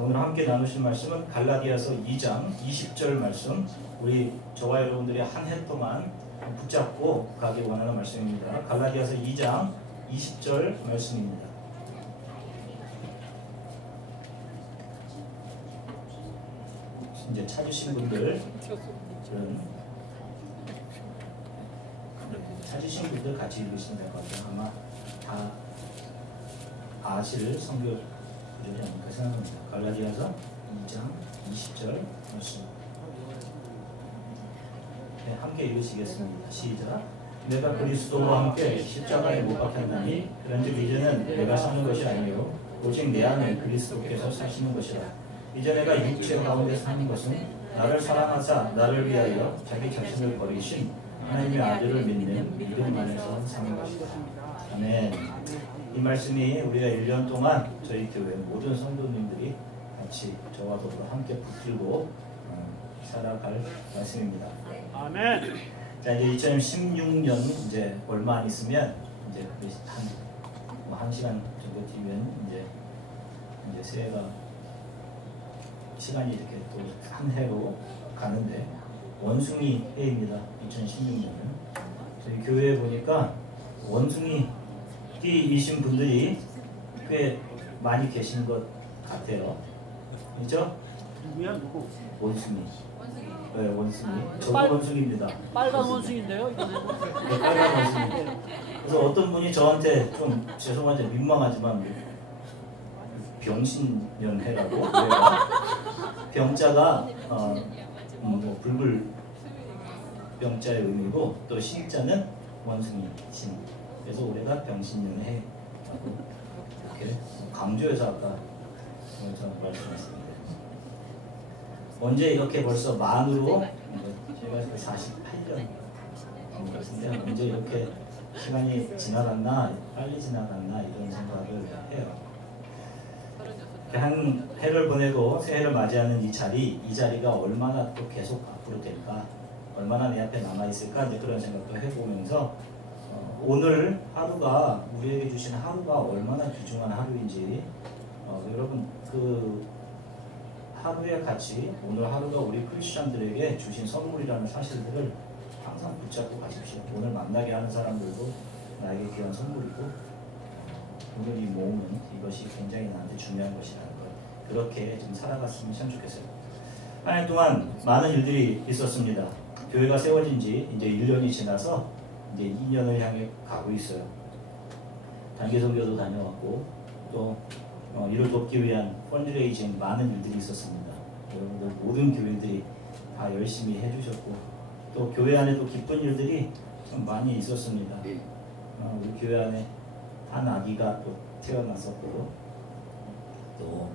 자, 오늘 함께 나누실 말씀은 갈라디아서 2장 20절 말씀. 우리 저와 여러분들이 한 해 동안 붙잡고 가기 원하는 말씀입니다. 갈라디아서 2장 20절 말씀입니다. 이제 찾으신 분들, 찾으신 분들 같이 읽으시면 될 것 같아요. 아마 다 아실 성경이 아닐까 생각합니다. 갈라디아서 2장 20절 말씀. 네, 함께 읽으시겠습니다. 시작. 내가 그리스도와 함께 십자가에 못 박혔나니 그런즉 이제는 내가 사는 것이 아니요 오직 내 안에 그리스도께서 사시는 것이라. 이제 내가 육체 가운데 사는 것은 나를 사랑하사 나를 위하여 자기 자신을 버리신 하나님의 아들을 믿는 믿음 안에서 사는 것이다. 아멘. 이 말씀이 우리가 1년 동안 저희 교회 모든 성도님들이 같이 저와 더불어 함께 붙들고 살아갈 말씀입니다. 아멘. 자, 이제 2016년 이제 얼마 안 있으면 이제 한 시간 정도 뒤면 이제 새해가 시간이 이렇게 또 한 해로 가는데 원숭이 해입니다. 2016년은 저희 교회에 보니까 원숭이띠이신 분들이 꽤 많이 계신 것 같아요. 그죠? 누구야 누구? 원숭이. 네, 원숭이. 저도 원숭이입니다. 빨간 원숭인데요, 이거는. 네, 빨간 원숭이. 그래서 어떤 분이 저한테 좀 죄송하지 민망하지만 병신년해라고 병자가 뭐 불불 병자의 의미고 또 신자는 원숭이 신. 그래서 올해가 병신년해라고 이렇게 강조해서 아까 말씀했습니다. 언제 이렇게 벌써 만으로 제가 48년 같은데 언제 이렇게 시간이 지나갔나 빨리 지나갔나 이런 생각을 해요. 한 해를 보내고 새해를 맞이하는 이 자리가 얼마나 또 계속 앞으로 될까, 얼마나 내 앞에 남아있을까 이제 그런 생각도 해보면서 오늘 하루가 우리에게 주신 하루가 얼마나 귀중한 하루인지 여러분 그 하루의 가치, 오늘 하루가 우리 크리스천들에게 주신 선물이라는 사실들을 항상 붙잡고 가십시오. 오늘 만나게 하는 사람들도 나에게 귀한 선물이고 오늘 이 모험은 이것이 굉장히 나한테 중요한 것이라는 것, 그렇게 좀 살아갔으면 참 좋겠어요. 한 해 동안 많은 일들이 있었습니다. 교회가 세워진 지 이제 1년이 지나서 이제 2년을 향해 가고 있어요. 단기 선교도 다녀왔고 또 이를 돕기 위한 펀드레이징 많은 일들이 있었습니다. 여러분들 모든 교회들이 다 열심히 해주셨고 또 교회 안에 또 기쁜 일들이 좀 많이 있었습니다. 우리 교회 안에 한 아기가 또 태어났었고 또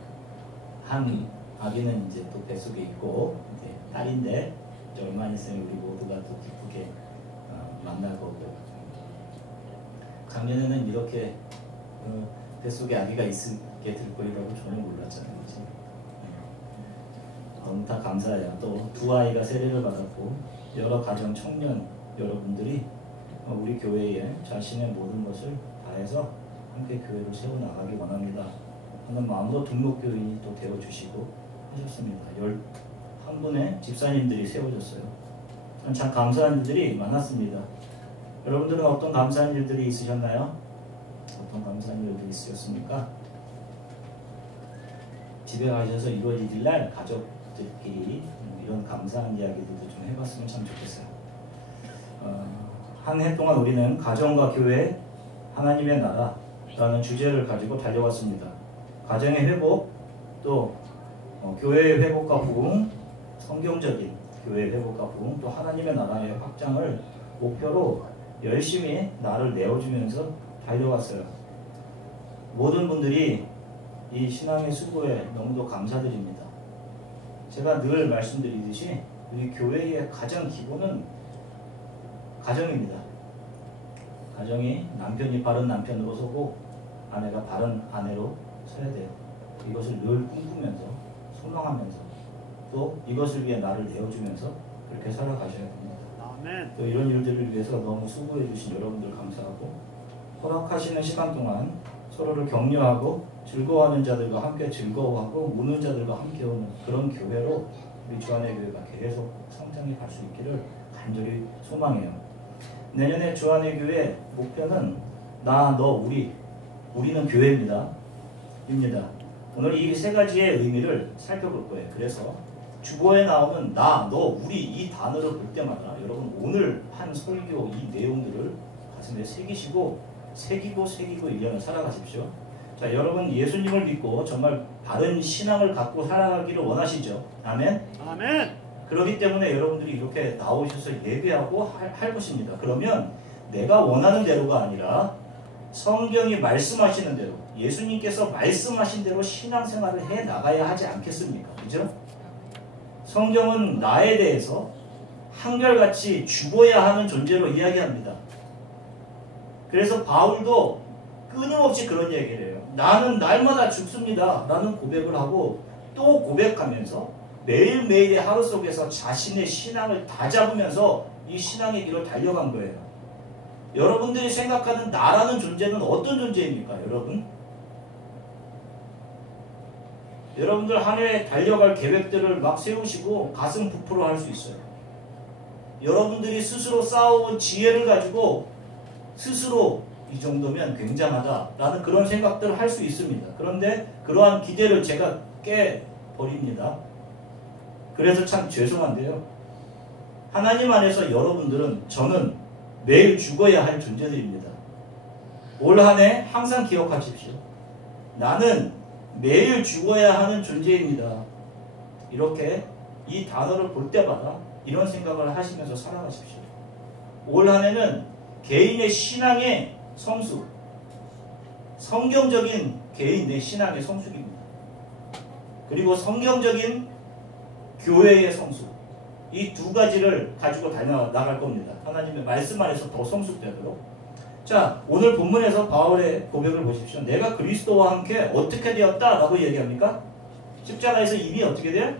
한 아기는 이제 또 뱃속에 있고 이제 딸인데 이제 얼마 있으면 우리 모두가 또 기쁘게 만날 거고, 작년에는 이렇게 뱃속에 아기가 있게 될 거라고 전혀 몰랐잖아요. 그치? 너무 다 감사해요. 또 두 아이가 세례를 받았고 여러 가정 청년 여러분들이 우리 교회에 자신의 모든 것을 다해서 함께 교회를 세워나가기 원합니다 하는 마음으로 등록교인이 또 되어주시고 하셨습니다. 11분의 집사님들이 세워졌어요. 참 감사한 일들이 많았습니다. 여러분들은 어떤 감사한 일들이 있으셨나요? 어떤 감사한 일들이 있으셨습니까? 집에 가셔서 1월 1일 날 가족들끼리 이런 감사한 이야기들도 좀 해봤으면 참 좋겠어요. 한 해 동안 우리는 가정과 교회, 하나님의 나라라는 주제를 가지고 달려왔습니다. 가정의 회복, 또 교회의 회복과 부흥, 성경적인 교회의 회복과 부흥, 또 하나님의 나라의 확장을 목표로 열심히 나를 내어주면서 달려왔어요. 모든 분들이 이 신앙의 수고에 너무도 감사드립니다. 제가 늘 말씀드리듯이 우리 교회의 가장 기본은 가정입니다. 가정이 남편이 바른 남편으로 서고 아내가 바른 아내로 서야 돼요. 이것을 늘 꿈꾸면서 소망하면서 또 이것을 위해 나를 내어주면서 그렇게 살아가셔야 됩니다. 아멘. 또 이런 일들을 위해서 너무 수고해 주신 여러분들 감사하고 허락하시는 시간 동안 서로를 격려하고 즐거워하는 자들과 함께 즐거워하고 우는 자들과 함께 우는 그런 교회로 우리 주안의 교회가 계속 성장해 갈 수 있기를 간절히 소망해요. 내년에 주안의 교회 목표는 나, 너, 우리는 교회입니다. 오늘 이 세 가지의 의미를 살펴볼 거예요. 그래서 주보에 나오는 나, 너, 우리 이 단어를 볼 때마다 여러분 오늘 한 설교 이 내용들을 가슴에 새기고 1년을 살아가십시오. 자, 여러분 예수님을 믿고 정말 바른 신앙을 갖고 살아가기를 원하시죠? 아멘? 아멘. 그렇기 때문에 여러분들이 이렇게 나오셔서 예배하고 할 것입니다. 그러면 내가 원하는 대로가 아니라 성경이 말씀하시는 대로 예수님께서 말씀하신 대로 신앙생활을 해 나가야 하지 않겠습니까? 그죠? 성경은 나에 대해서 한결같이 죽어야 하는 존재로 이야기합니다. 그래서 바울도 끊임없이 그런 얘기를 해요. 나는 날마다 죽습니다 라는 고백을 하고 또 고백하면서 매일매일의 하루 속에서 자신의 신앙을 다잡으면서 이 신앙의 길을 달려간 거예요. 여러분들이 생각하는 나라는 존재는 어떤 존재입니까? 여러분들 한 해에 달려갈 계획들을 막 세우시고 가슴 부풀어 할 수 있어요. 여러분들이 스스로 쌓아온 지혜를 가지고 스스로 이 정도면 굉장하다라는 그런 생각들을 할 수 있습니다. 그런데 그러한 기대를 제가 깨버립니다. 그래서 참 죄송한데요. 하나님 안에서 여러분들은 저는 매일 죽어야 할 존재들입니다. 올 한 해 항상 기억하십시오. 나는 매일 죽어야 하는 존재입니다. 이렇게 이 단어를 볼 때마다 이런 생각을 하시면서 살아가십시오. 올 한 해는 개인의 신앙의 성숙, 성경적인 개인의 신앙의 성숙입니다. 그리고 성경적인 교회의 성숙, 이 두 가지를 가지고 나갈 겁니다. 하나님의 말씀 안에서 더 성숙되도록. 자, 오늘 본문에서 바울의 고백을 보십시오. 내가 그리스도와 함께 어떻게 되었다 라고 얘기합니까? 십자가에서 이미 어떻게 돼요?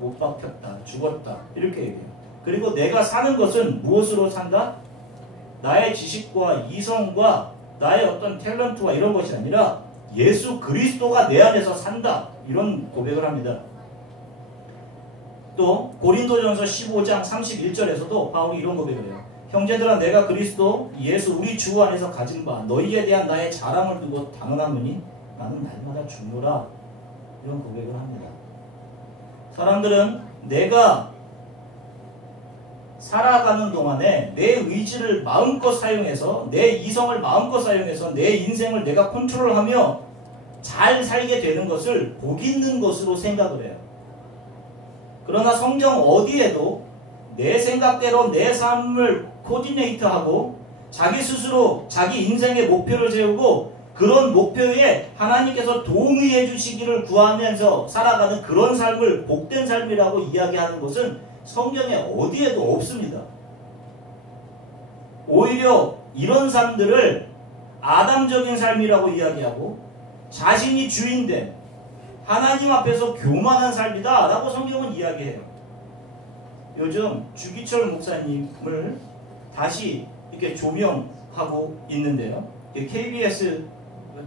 못 박혔다, 죽었다 이렇게 얘기해요. 그리고 내가 사는 것은 무엇으로 산다? 나의 지식과 이성과 나의 어떤 탤런트와 이런 것이 아니라 예수 그리스도가 내 안에서 산다, 이런 고백을 합니다. 또 고린도전서 15장 31절에서도 바울이 이런 고백을 해요. 형제들아, 내가 그리스도 예수 우리 주 안에서 가진 바 너희에 대한 나의 자랑을 두고 당연하노니 나는 날마다 죽노라, 이런 고백을 합니다. 사람들은 내가 살아가는 동안에 내 의지를 마음껏 사용해서 내 이성을 마음껏 사용해서 내 인생을 내가 컨트롤하며 잘 살게 되는 것을 복 있는 것으로 생각을 해요. 그러나 성경 어디에도 내 생각대로 내 삶을 코디네이트하고 자기 스스로 자기 인생의 목표를 세우고 그런 목표에 하나님께서 동의해 주시기를 구하면서 살아가는 그런 삶을 복된 삶이라고 이야기하는 것은 성경에 어디에도 없습니다. 오히려 이런 삶들을 아담적인 삶이라고 이야기하고 자신이 주인된 하나님 앞에서 교만한 삶이다 라고 성경은 이야기해요. 요즘 주기철 목사님을 다시 이렇게 조명하고 있는데요. KBS,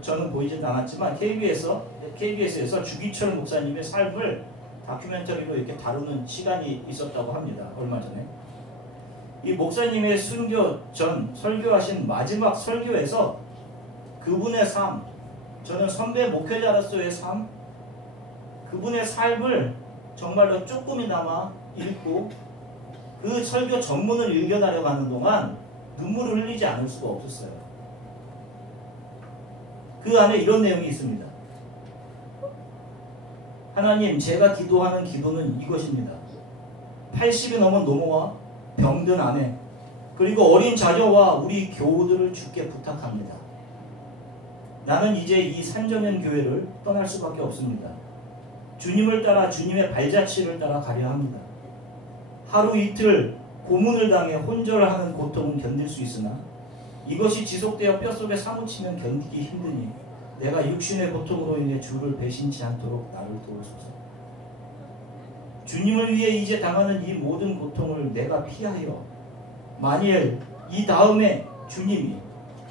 저는 보이진 않았지만 KBS에서 주기철 목사님의 삶을 다큐멘터리로 이렇게 다루는 시간이 있었다고 합니다. 얼마 전에. 이 목사님의 순교 전 설교하신 마지막 설교에서 그분의 삶, 저는 선배 목회자로서의 삶, 그분의 삶을 정말로 조금이나마 읽고 그 설교 전문을 읽어나려고 하는 동안 눈물을 흘리지 않을 수가 없었어요. 그 안에 이런 내용이 있습니다. 하나님, 제가 기도하는 기도는 이것입니다. 80이 넘은 노모와 병든 아내, 그리고 어린 자녀와 우리 교우들을 주께 부탁합니다. 나는 이제 이 산정현 교회를 떠날 수밖에 없습니다. 주님을 따라 주님의 발자취를 따라 가려 합니다. 하루 이틀 고문을 당해 혼절하는 고통은 견딜 수 있으나 이것이 지속되어 뼛속에 사무치면 견디기 힘드니 내가 육신의 고통으로 인해 주를 배신치 않도록 나를 도우소서. 주님을 위해 이제 당하는 이 모든 고통을 내가 피하여 만일 이 다음에 주님이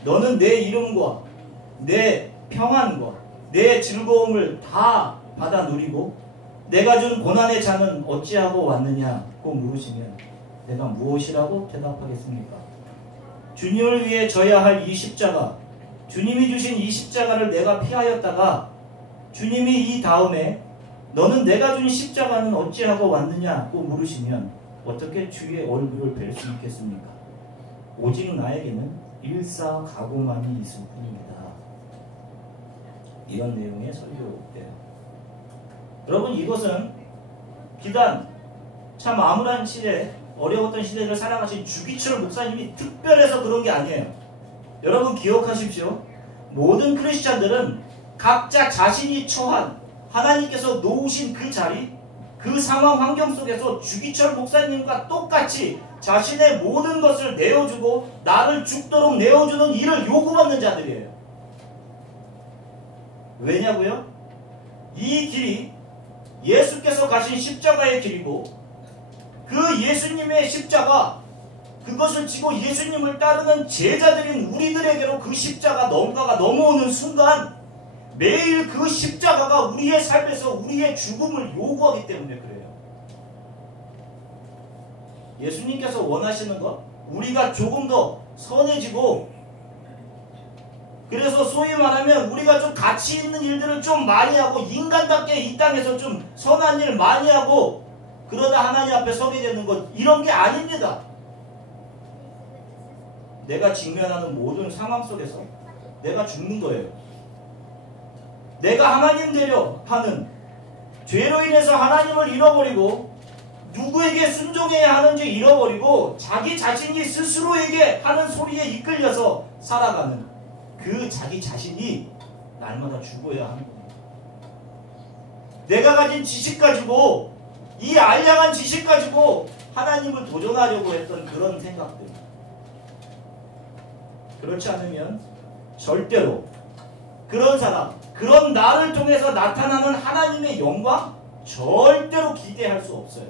너는 내 이름과 내 평안과 내 즐거움을 다 받아 누리고 내가 준 고난의 잔은 어찌하고 왔느냐고 물으시면 내가 무엇이라고 대답하겠습니까? 주님을 위해 져야 할 이 십자가, 주님이 주신 이 십자가를 내가 피하였다가 주님이 이 다음에 너는 내가 준 십자가는 어찌하고 왔느냐고 물으시면 어떻게 주의 얼굴을 뵐 수 있겠습니까? 오직 나에게는 일사각오만이 있을 뿐입니다. 이런 내용의 설교예요. 여러분, 이것은 비단 참 암울한 시대, 어려웠던 시대를 살아가신 주기철 목사님이 특별해서 그런 게 아니에요. 여러분 기억하십시오. 모든 크리스찬들은 각자 자신이 처한 하나님께서 놓으신 그 자리, 그 상황 환경 속에서 주기철 목사님과 똑같이 자신의 모든 것을 내어주고 나를 죽도록 내어주는 일을 요구받는 자들이에요. 왜냐고요? 이 길이 예수께서 가신 십자가의 길이고 그 예수님의 십자가, 그것을 지고 예수님을 따르는 제자들인 우리들에게로 그 십자가 넘가가 넘어오는 순간 매일 그 십자가가 우리의 삶에서 우리의 죽음을 요구하기 때문에 그래요. 예수님께서 원하시는 것, 우리가 조금 더 선해지고, 그래서 소위 말하면 우리가 좀 가치 있는 일들을 좀 많이 하고 인간답게 이 땅에서 좀 선한 일 많이 하고 그러다 하나님 앞에 서게 되는 것, 이런 게 아닙니다. 내가 직면하는 모든 상황 속에서 내가 죽는 거예요. 내가 하나님 되려 하는 죄로 인해서 하나님을 잃어버리고 누구에게 순종해야 하는지 잃어버리고 자기 자신이 스스로에게 하는 소리에 이끌려서 살아가는 그 자기 자신이 날마다 죽어야 하는 겁니다. 내가 가진 지식 가지고, 이 알량한 지식 가지고 하나님을 도전하려고 했던 그런 생각들, 그렇지 않으면 절대로 그런 사람, 그런 나를 통해서 나타나는 하나님의 영광 절대로 기대할 수 없어요.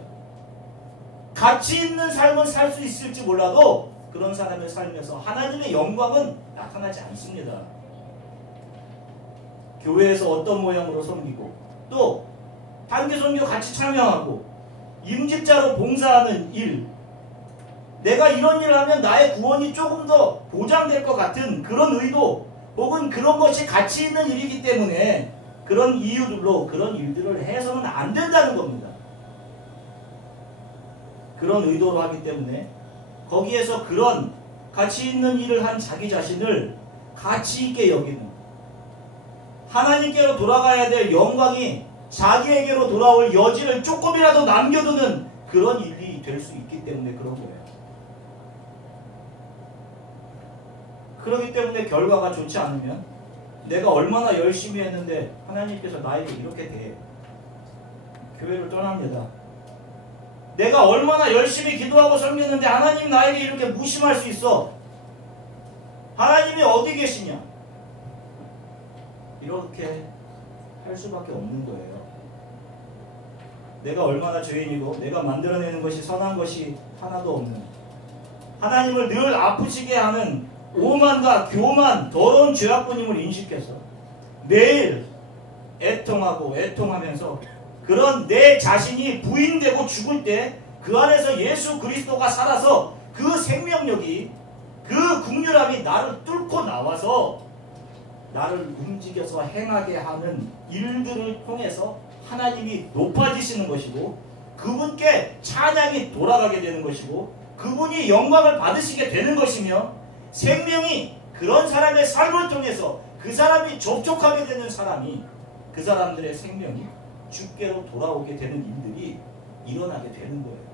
가치 있는 삶을 살 수 있을지 몰라도 그런 사람의 삶에서 하나님의 영광은 나타나지 않습니다. 교회에서 어떤 모양으로 섬기고 또 단기선교 같이 참여하고 임직자로 봉사하는 일, 내가 이런 일을 하면 나의 구원이 조금 더 보장될 것 같은 그런 의도 혹은 그런 것이 가치 있는 일이기 때문에 그런 이유들로 그런 일들을 해서는 안 된다는 겁니다. 그런 의도로 하기 때문에 거기에서 그런 가치 있는 일을 한 자기 자신을 가치 있게 여기는, 하나님께로 돌아가야 될 영광이 자기에게로 돌아올 여지를 조금이라도 남겨두는 그런 일이 될 수 있기 때문에 그런 거예요. 그렇기 때문에 결과가 좋지 않으면 내가 얼마나 열심히 했는데 하나님께서 나에게 이렇게 대해 교회를 떠납니다. 내가 얼마나 열심히 기도하고 섬겼는데 하나님 나에게 이렇게 무심할 수 있어. 하나님이 어디 계시냐? 이렇게 할 수밖에 없는 거예요. 내가 얼마나 죄인이고 내가 만들어내는 것이 선한 것이 하나도 없는, 하나님을 늘 아프시게 하는 오만과 교만, 더러운 죄악분임을 인식해서 매일 애통하고 애통하면서 그런 내 자신이 부인되고 죽을 때 그 안에서 예수 그리스도가 살아서 그 생명력이, 그 긍휼함이 나를 뚫고 나와서 나를 움직여서 행하게 하는 일들을 통해서 하나님이 높아지시는 것이고 그분께 찬양이 돌아가게 되는 것이고 그분이 영광을 받으시게 되는 것이며, 생명이 그런 사람의 삶을 통해서 그 사람이 접촉하게 되는 사람이, 그 사람들의 생명이 주께로 돌아오게 되는 일들이 일어나게 되는 거예요.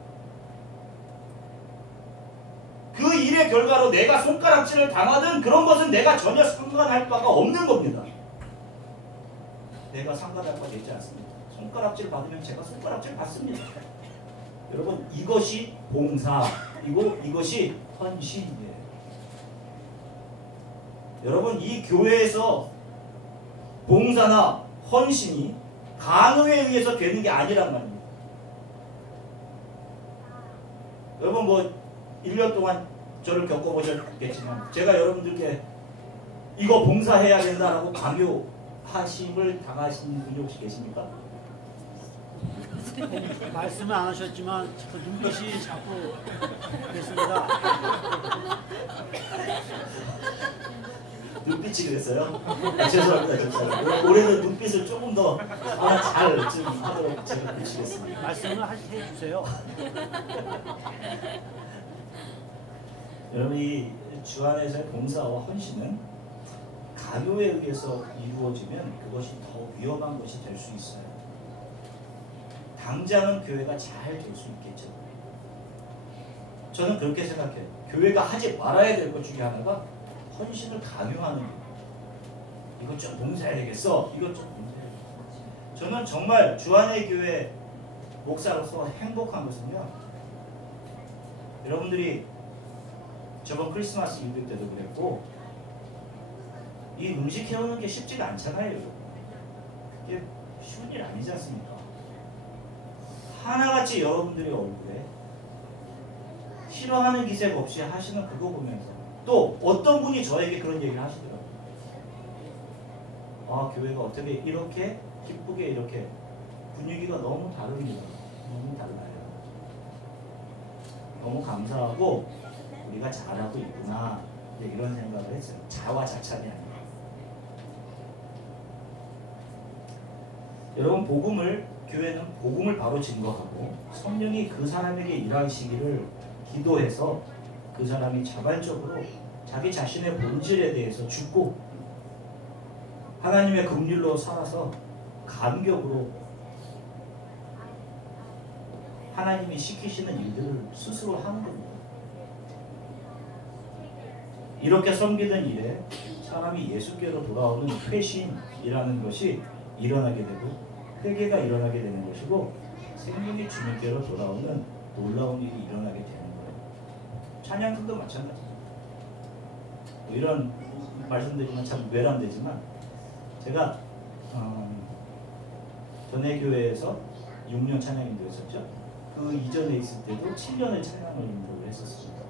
그 일의 결과로 내가 손가락질을 당하든 그런 것은 내가 전혀 상관할 바가 없는 겁니다. 내가 상관할 바가 있지 않습니다. 손가락질 받으면 제가 손가락질 받습니다. 여러분, 이것이 봉사이고 이것이 헌신이에요. 여러분, 이 교회에서 봉사나 헌신이 강요에 의해서 되는 게 아니란 말입니다. 여러분, 1년 동안 저를 겪어보셨겠지만 제가 여러분들께 이거 봉사해야 된다라고 강요하심을 당하신 분이 혹시 계십니까? 말씀은 안 하셨지만 자꾸 눈빛이 자꾸 그랬습니다. 눈빛이 그랬어요? 죄송합니다. 죄송합니다. 올해는 눈빛을 조금 더 잘 좀 하도록 제가 부치겠습니다. 말씀을 해주세요. 여러분 이 주안에서의 봉사와 헌신은 강요에 의해서 이루어지면 그것이 더 위험한 것이 될 수 있어요. 당장은 교회가 잘 될 수 있겠죠. 저는 그렇게 생각해요. 교회가 하지 말아야 될 것 중에 하나가 헌신을 강요하는 거예요. 이것 좀 봉사해야 되겠어. 이것 좀 봉사해야 되겠어. 저는 정말 주안의 교회 목사로서 행복한 것은요. 여러분들이 저번 크리스마스 이브 때도 그랬고 이 음식 해오는 게 쉽지가 않잖아요. 여러분. 그게 쉬운 일 아니지 않습니까? 하나같이 여러분들의 얼굴에 싫어하는 기색 없이 하시는 그거 보면서 또 어떤 분이 저에게 그런 얘기를 하시더라고요. 아, 교회가 어떻게 이렇게 기쁘게 이렇게 분위기가 너무 다릅니다. 너무 달라요. 너무 감사하고 우리가 잘하고 있구나 이런 생각을 했어요. 자화자찬이 아니라. 여러분 교회는 복음을 바로 증거하고 성령이 그 사람에게 일하시기를 기도해서 그 사람이 자발적으로 자기 자신의 본질에 대해서 죽고 하나님의 긍휼로 살아서 감격으로 하나님이 시키시는 일들을 스스로 하는 겁니다. 이렇게 섬기는 일에 사람이 예수께로 돌아오는 회심이라는 것이 일어나게 되고 회개가 일어나게 되는 것이고 생명이 주님께로 돌아오는 놀라운 일이 일어나게 되는 거예요. 찬양도 마찬가지입니다. 뭐 이런 말씀드리면 참 외람되지만 제가 전에 교회에서 6년 찬양인도였었죠. 그 이전에 있을 때도 7년을 찬양을 인도를 했었습니다.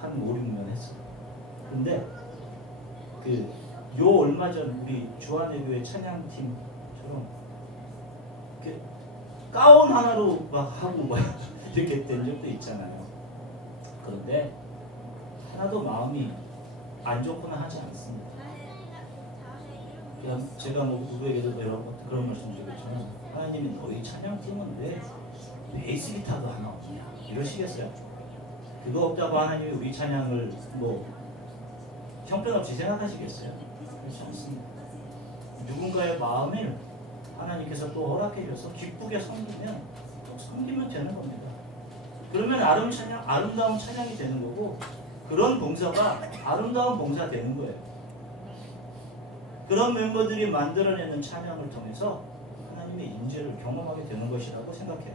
한 5, 6년 했어요. 근데 요 얼마 전 우리 주안의 교회 찬양팀처럼 이렇게 가운 하나로 막 하고 막 이렇게 된 적도 있잖아요. 그런데 하나도 마음이 안 좋거나 하지 않습니다. 그냥 제가 뭐 누구에게도 그런 말씀 드리겠지만 하나님이 너희 찬양팀은 왜 베이스 기타도 하나 없냐 이러시겠어요. 그거 없다고 하나님이 우리 찬양을 뭐 형편없이 생각하시겠어요? 그렇지 않습니다. 누군가의 마음을 하나님께서 또 허락해 줘서 기쁘게 섬기면 되는 겁니다. 그러면 아름다운 찬양이 되는 거고 그런 봉사가 아름다운 봉사 되는 거예요. 그런 멤버들이 만들어내는 찬양을 통해서 하나님의 인재를 경험하게 되는 것이라고 생각해요.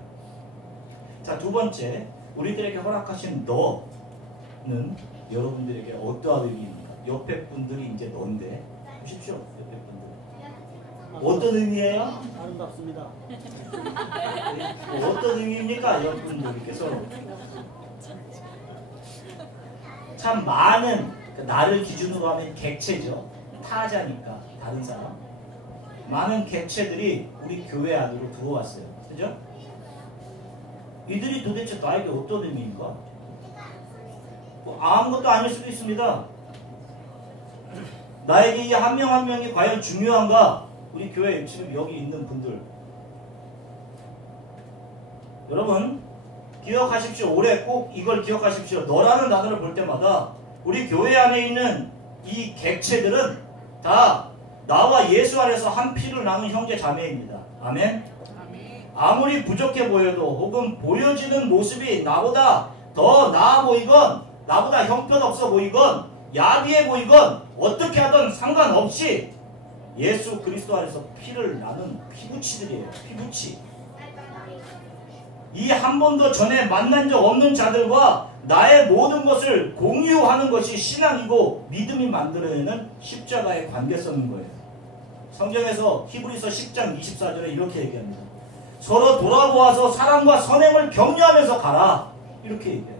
자, 두 번째, 우리들에게 허락하신 너는 여러분들에게 어떠한 의미입니까? 옆에 분들이 이제 너인데 보십시오. 옆에 분들 어떤 의미예요? 아름답습니다. 어떤 의미입니까? 여러분들께서 참 많은 나를 기준으로 하면 객체죠. 타자니까 다른 사람 많은 객체들이 우리 교회 안으로 들어왔어요. 그죠? 이들이 도대체 나에게 어떤 의미인가? 뭐 아무것도 아닐 수도 있습니다. 나에게 이 한 명 한 명이 과연 중요한가? 우리 교회 지금 여기 있는 분들 여러분 기억하십시오. 올해 꼭 이걸 기억하십시오. 너라는 단어를 볼 때마다 우리 교회 안에 있는 이 객체들은 다 나와 예수 안에서 한 피를 나눈 형제 자매입니다. 아멘? 아무리 부족해 보여도 혹은 보여지는 모습이 나보다 더 나아 보이건 나보다 형편없어 보이건 야비해 보이건 어떻게 하든 상관없이 예수 그리스도 안에서 피를 나눈 피부치들이에요. 피부치. 이 한 번도 전에 만난 적 없는 자들과 나의 모든 것을 공유하는 것이 신앙이고 믿음이 만들어내는 십자가의 관계성인 거예요. 성경에서 히브리서 10장 24절에 이렇게 얘기합니다. 서로 돌아보아서 사랑과 선행을 격려하면서 가라. 이렇게 얘기해요.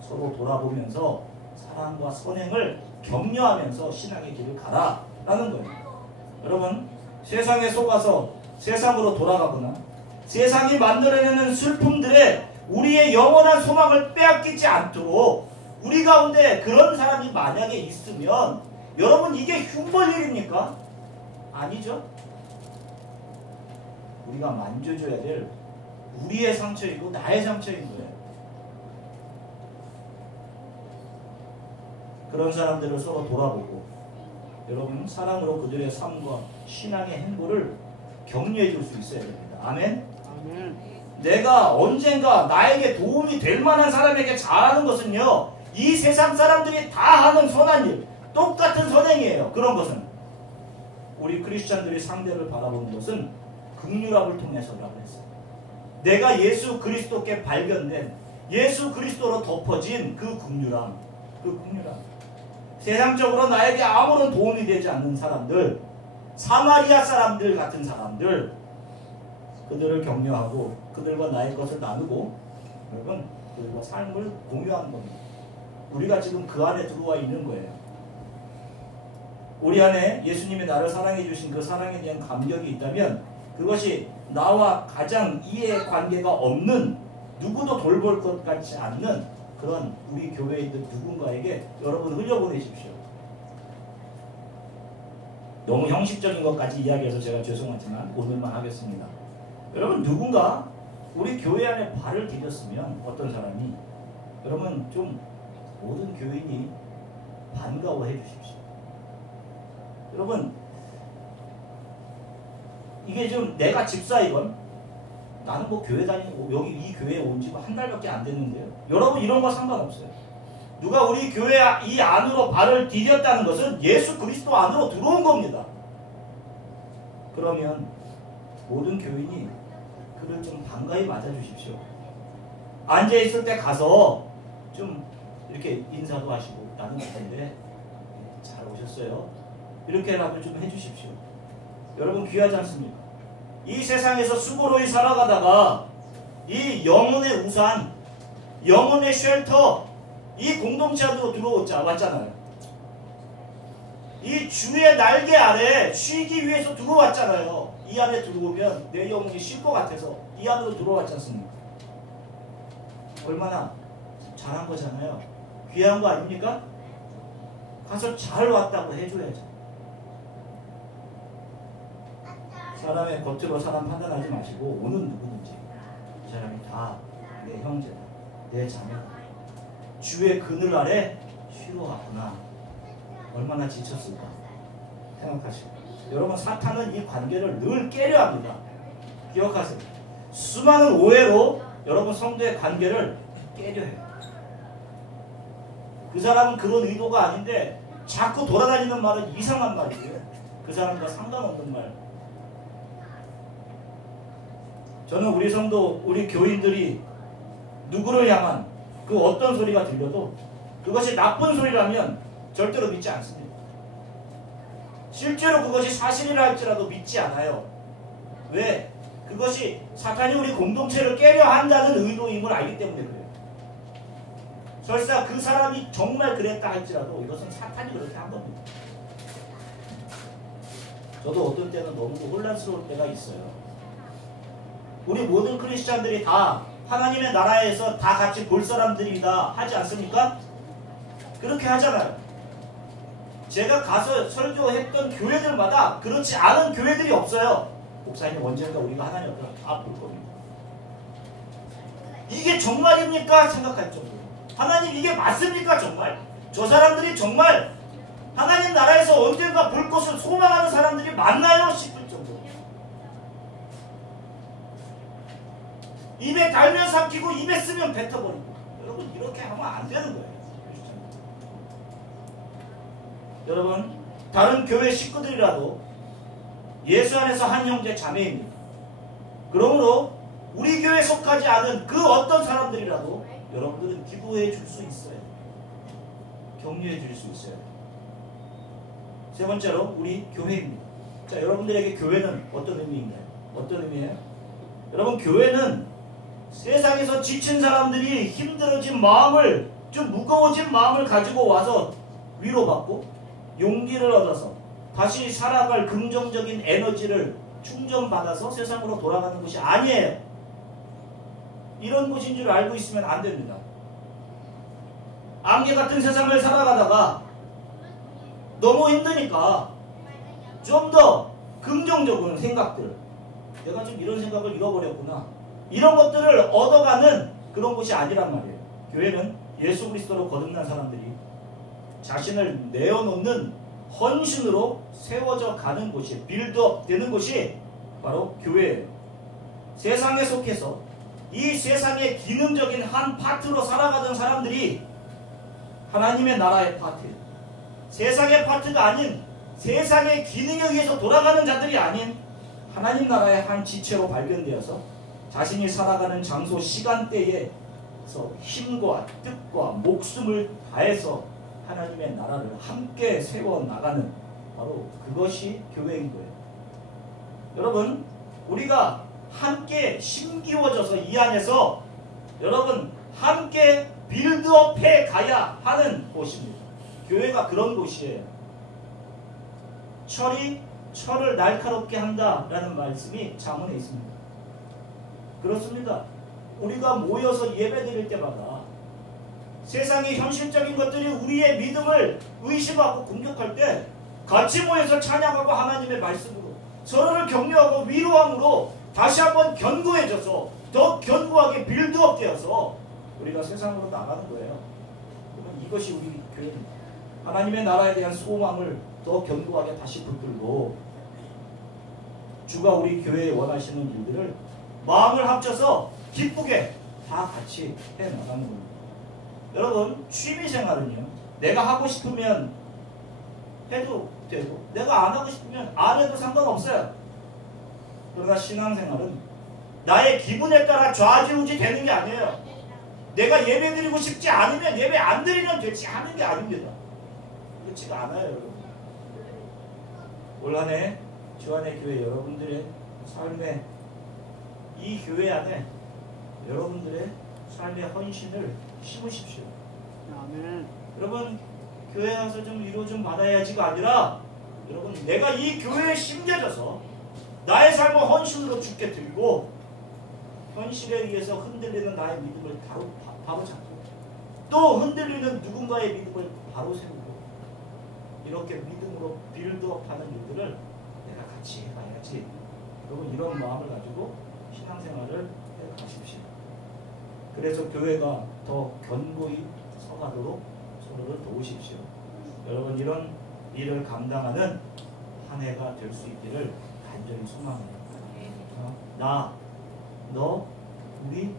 서로 돌아보면서 사랑과 선행을 격려하면서 신앙의 길을 가라라는 거예요. 여러분, 세상에 속아서 세상으로 돌아가거나 세상이 만들어내는 슬픔들에 우리의 영원한 소망을 빼앗기지 않도록 우리 가운데 그런 사람이 만약에 있으면 여러분, 이게 흉볼 일입니까? 아니죠. 우리가 만져줘야 될 우리의 상처이고 나의 상처인 거예요. 그런 사람들을 서로 돌아보고 여러분, 사랑으로 그들의 삶과 신앙의 행보를 격려해 줄 수 있어야 됩니다. 아멘? 아멘. 내가 언젠가 나에게 도움이 될 만한 사람에게 잘하는 것은요, 이 세상 사람들이 다 하는 선한 일, 똑같은 선행이에요. 그런 것은 우리 크리스찬들이 상대를 바라보는 것은 긍휼함을 통해서라고 했어요. 내가 예수 그리스도께 발견된, 예수 그리스도로 덮어진 그 긍휼함, 세상적으로 나에게 아무런 도움이 되지 않는 사람들, 사마리아 사람들 같은 사람들, 그들을 격려하고 그들과 나의 것을 나누고 여러분, 그들과 삶을 공유하는 겁니다. 우리가 지금 그 안에 들어와 있는 거예요. 우리 안에 예수님이 나를 사랑해 주신 그 사랑에 대한 감격이 있다면 그것이 나와 가장 이해관계가 없는, 누구도 돌볼 것 같지 않는 그런 우리 교회에 있는 누군가에게 여러분 흘려보내십시오. 너무 형식적인 것까지 이야기해서 제가 죄송하지만 오늘만 하겠습니다. 여러분, 누군가 우리 교회 안에 발을 디뎠으면 어떤 사람이, 여러분 좀 모든 교인이 반가워해 주십시오. 여러분, 이게 좀 내가 집사이건, 나는 뭐 교회 다니고 여기 이 교회에 온 지가 한 달밖에 안 됐는데요. 여러분, 이런 거 상관없어요. 누가 우리 교회 이 안으로 발을 디뎠다는 것은 예수 그리스도 안으로 들어온 겁니다. 그러면 모든 교인이 그를 좀 반가이 맞아주십시오. 앉아있을 때 가서 좀 이렇게 인사도 하시고, 나는 어떤데 잘 오셨어요, 이렇게라도 좀 해주십시오. 여러분, 귀하지 않습니까? 이 세상에서 수고로이 살아가다가 이 영혼의 우산, 영혼의 쉘터, 이 공동체 안으로 들어왔잖아요. 이 주의 날개 아래 쉬기 위해서 들어왔잖아요. 이 안에 들어오면 내 영혼이 쉴 것 같아서 이 안으로 들어왔지 않습니까? 얼마나 잘한 거잖아요. 귀한 거 아닙니까? 가서 잘 왔다고 해줘야죠. 사람의 겉으로 사람 판단하지 마시고, 오는 누구든지 이 사람이 다 내 형제다, 내 자매다, 주의 그늘 아래 쉬러 왔구나, 얼마나 지쳤을까 생각하시고, 여러분, 사탄은 이 관계를 늘 깨려 합니다. 기억하세요. 수많은 오해로 여러분 성도의 관계를 깨려 해요. 그 사람은 그런 의도가 아닌데 자꾸 돌아다니는 말은 이상한 말이에요. 그 사람과 상관없는 말. 저는 우리 성도, 우리 교인들이 누구를 향한 그 어떤 소리가 들려도 그것이 나쁜 소리라면 절대로 믿지 않습니다. 실제로 그것이 사실이라 할지라도 믿지 않아요. 왜? 그것이 사탄이 우리 공동체를 깨려 한다는 의도임을 알기 때문에 그래요. 설사 그 사람이 정말 그랬다 할지라도 이것은 사탄이 그렇게 한 겁니다. 저도 어떤 때는 너무 혼란스러울 때가 있어요. 우리 모든 크리스찬들이 다 하나님의 나라에서 다 같이 볼 사람들이다 하지 않습니까? 그렇게 하잖아요. 제가 가서 설교했던 교회들마다 그렇지 않은 교회들이 없어요. 목사님, 언젠가 우리가 하나님 앞에서 다 볼 겁니다. 이게 정말입니까? 생각할 정도로. 하나님, 이게 맞습니까? 정말? 저 사람들이 정말 하나님 나라에서 언젠가 볼 것을 소망하는 사람들이 맞나요? 싶을 정도로. 입에 달면 삼키고 입에 쓰면 뱉어버리고. 여러분, 이렇게 하면 안 되는 거예요. 여러분, 다른 교회 식구들이라도 예수 안에서 한 형제 자매입니다. 그러므로 우리 교회에 속하지 않은 그 어떤 사람들이라도 여러분들은 기도해 줄 수 있어요. 격려해 줄 수 있어요. 세 번째로 우리 교회입니다. 자, 여러분들에게 교회는 어떤 의미인가요? 어떤 의미예요? 여러분, 교회는 세상에서 지친 사람들이 힘들어진 마음을, 좀 무거워진 마음을 가지고 와서 위로받고 용기를 얻어서 다시 살아갈 긍정적인 에너지를 충전받아서 세상으로 돌아가는 것이 아니에요. 이런 것인 줄 알고 있으면 안 됩니다. 안개 같은 세상을 살아가다가 너무 힘드니까 좀 더 긍정적인 생각들, 내가 좀 이런 생각을 잃어버렸구나, 이런 것들을 얻어가는 그런 곳이 아니란 말이에요. 교회는 예수 그리스도로 거듭난 사람들이 자신을 내어놓는 헌신으로 세워져 가는 곳이, 빌드업 되는 곳이 바로 교회예요. 세상에 속해서 이 세상의 기능적인 한 파트로 살아가던 사람들이 하나님의 나라의 파트, 세상의 파트가 아닌 세상의 기능에 의해서 돌아가는 자들이 아닌 하나님 나라의 한 지체로 발견되어서 자신이 살아가는 장소 시간대에서 힘과 뜻과 목숨을 다해서 하나님의 나라를 함께 세워나가는, 바로 그것이 교회인 거예요. 여러분, 우리가 함께 힘기워져서 이 안에서 여러분 함께 빌드업해 가야 하는 곳입니다. 교회가 그런 곳이에요. 철이 철을 날카롭게 한다라는 말씀이 잠언에 있습니다. 그렇습니다. 우리가 모여서 예배드릴 때마다 세상의 현실적인 것들이 우리의 믿음을 의심하고 공격할 때 같이 모여서 찬양하고 하나님의 말씀으로 서로를 격려하고 위로함으로 다시 한번 견고해져서 더 견고하게 빌드업 되어서 우리가 세상으로 나가는 거예요. 이것이 우리 교회입니다. 하나님의 나라에 대한 소망을 더 견고하게 다시 붙들고 주가 우리 교회에 원하시는 일들을 마음을 합쳐서 기쁘게 다 같이 해나가는 겁니다. 여러분, 취미생활은요, 내가 하고 싶으면 해도 되고 내가 안 하고 싶으면 안 해도 상관없어요. 그러나 신앙생활은 나의 기분에 따라 좌지우지 되는 게 아니에요. 내가 예배 드리고 싶지 않으면 예배 안 드리면 되지 하는 게 아닙니다. 그렇지가 않아요, 여러분. 올 한 해 주안의 교회 여러분들의 삶에, 이 교회 안에 여러분들의 삶의 헌신을 심으십시오. 아멘. 여러분, 교회 와서 좀 위로 좀 받아야지가 아니라, 여러분, 내가 이 교회에 심겨져서 나의 삶을 헌신으로 주께 드리고 현실에 의해서 흔들리는 나의 믿음을 바로 잡고 또 흔들리는 누군가의 믿음을 바로 세우고 이렇게 믿음으로 빌드업하는 일들을 내가 같이 해가야지. 여러분, 이런 마음을 가지고 신앙생활을 해가십시오. 그래서 교회가 더 견고히 서가도록 서로를 도우십시오. 여러분, 이런 일을 감당하는 한 해가 될 수 있기를 간절히 소망해요. 나, 너, 우리,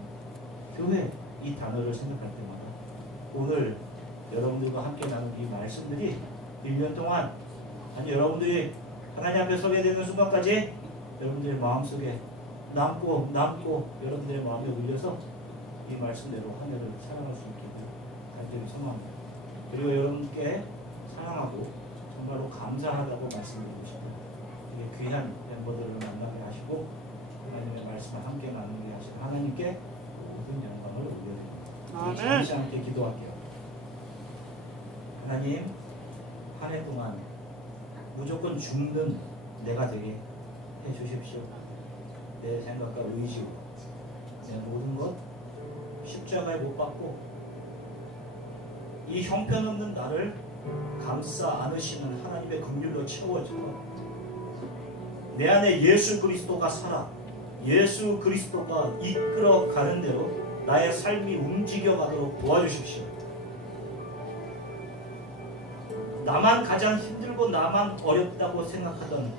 교회, 이 단어를 생각할 때마다 오늘 여러분들과 함께 나눈 이 말씀들이 1년 동안, 아니 여러분들이 하나님 앞에 서게 되는 순간까지 여러분들의 마음속에 남고 여러분들의 마음에 울려서 이 말씀대로 한 해를 살아갈 수 있기를 간절히 소망합니다. 그리고 여러분께 사랑하고 정말로 감사하다고 말씀드리고 싶습니다. 귀한 멤버들을 만나게 하시고 하나님의 말씀을 함께 나누게 하신 하나님께 모든 영광을 올려드립니다. 잠시 함께 기도할게요. 하나님, 한 해 동안 무조건 죽는 내가 되게 해주십시오. 내 생각과 의지로 내 모든 것 십자가에 못 박고 이 형편없는 나를 감싸 안으시는 하나님의 긍휼로 채워주고 내 안에 예수 그리스도가 살아 예수 그리스도가 이끌어 가는 대로 나의 삶이 움직여가도록 도와주십시오. 나만 가장 힘들고 나만 어렵다고 생각하던